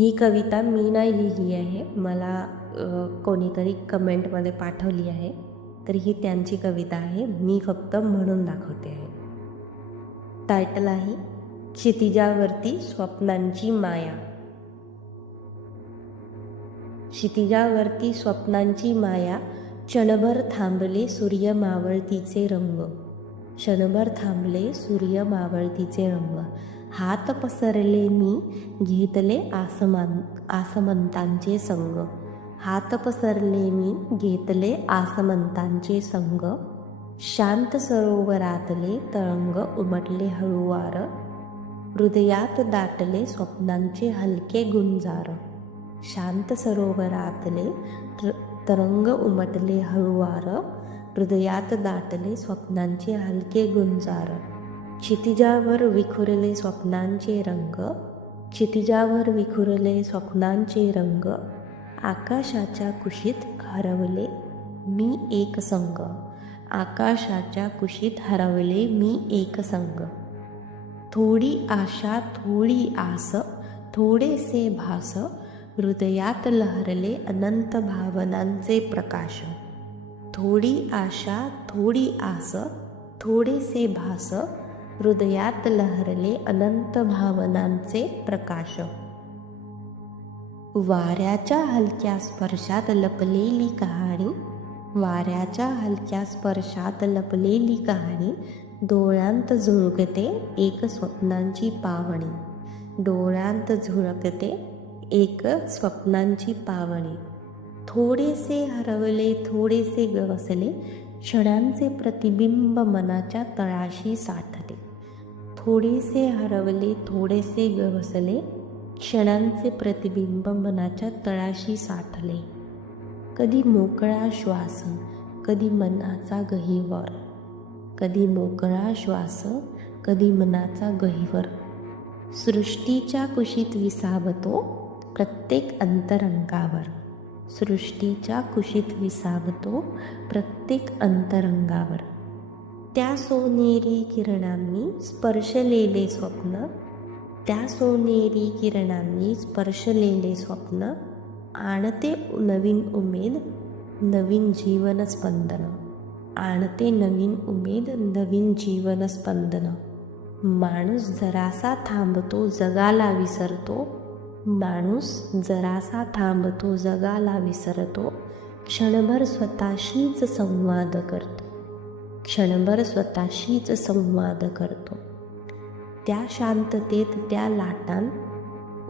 ही कविता मी नाही लिहिली आहे, मला कोणीतरी कमेंटमध्ये पाठवली आहे, तर ही त्यांची कविता आहे. मी फक्त म्हणून दाखवते आहे. टायटल आहे क्षितिजावरती स्वप्नांची माया. क्षितिजावरती स्वप्नांची माया, क्षणभर थांबले सूर्य मावळतीचे रंग. क्षणभर थांबले सूर्य मावळतीचे रंग. हात पसरले मी घेतले आसमंतांचे संग. हात पसरले मी घेतले आसमंतांचे संग. शांत सरोवरातले तरंग उमटले हळुवार. हृदयात दाटले स्वप्नांचे हलके गुंजार. शांत सरोवरातले तरंग उमटले हळुवार. हृदयात दाटले स्वप्नांचे हलके गुंजार. क्षितिजावर विखुरले स्वप्नांचे रंग. क्षितिजावर विखुरले स्वप्नांचे रंग. आकाशाच्या कुशीत हरवले मी एक संग. आकाशाच्या कुशीत हरवले मी एक संग. थोडी आशा थोडी आस थोडेसे भास. हृदयात लहरले अनंत भावनांचे प्रकाश. थोडी आशा थोडी आस थोडेसे भास. हृदयात लहरले अनंत भावनांचे प्रकाश. वाऱ्याच्या हलक्या स्पर्शात लपलेली कहाणी. वाऱ्याच्या हलक्या स्पर्शात लपलेली कहाणी. डोळ्यांत झुळकते एक स्वप्नांची पावणी. डोळ्यांत झुळकते एक स्वप्नांची पावणी. थोडेसे हरवले थोडेसे गवसले. क्षणांचे प्रतिबिंब मनाच्या तळाशी साठले. थोडेसे हरवले थोडेसे गवसले. क्षणांचे प्रतिबिंब मनाच्या तळाशी साठले. कधी मोकळा श्वास कधी मनाचा गहिवर. कधी मोकळा श्वास कधी मनाचा गहिवर. सृष्टीच्या कुशीत विसावतो प्रत्येक अंतरंगावर. सृष्टीच्या कुशीत विसावतो प्रत्येक अंतरंगावर. त्या सोनेरी किरणांनी स्पर्शलेले स्वप्न. त्या सोनेरी किरणांनी स्पर्शलेले स्वप्न. आणते नवीन उमेद नवीन जीवन स्पंदन. आणते नवीन उमेद नवीन जीवन स्पंदन. माणूस जरासा थांबतो जगाला विसरतो. माणूस जरासा थांबतो जगाला विसरतो. क्षणभर स्वतःशीच संवाद करतो. क्षणभर स्वतःशीच संवाद करतो. त्या शांततेत त्या लाटांत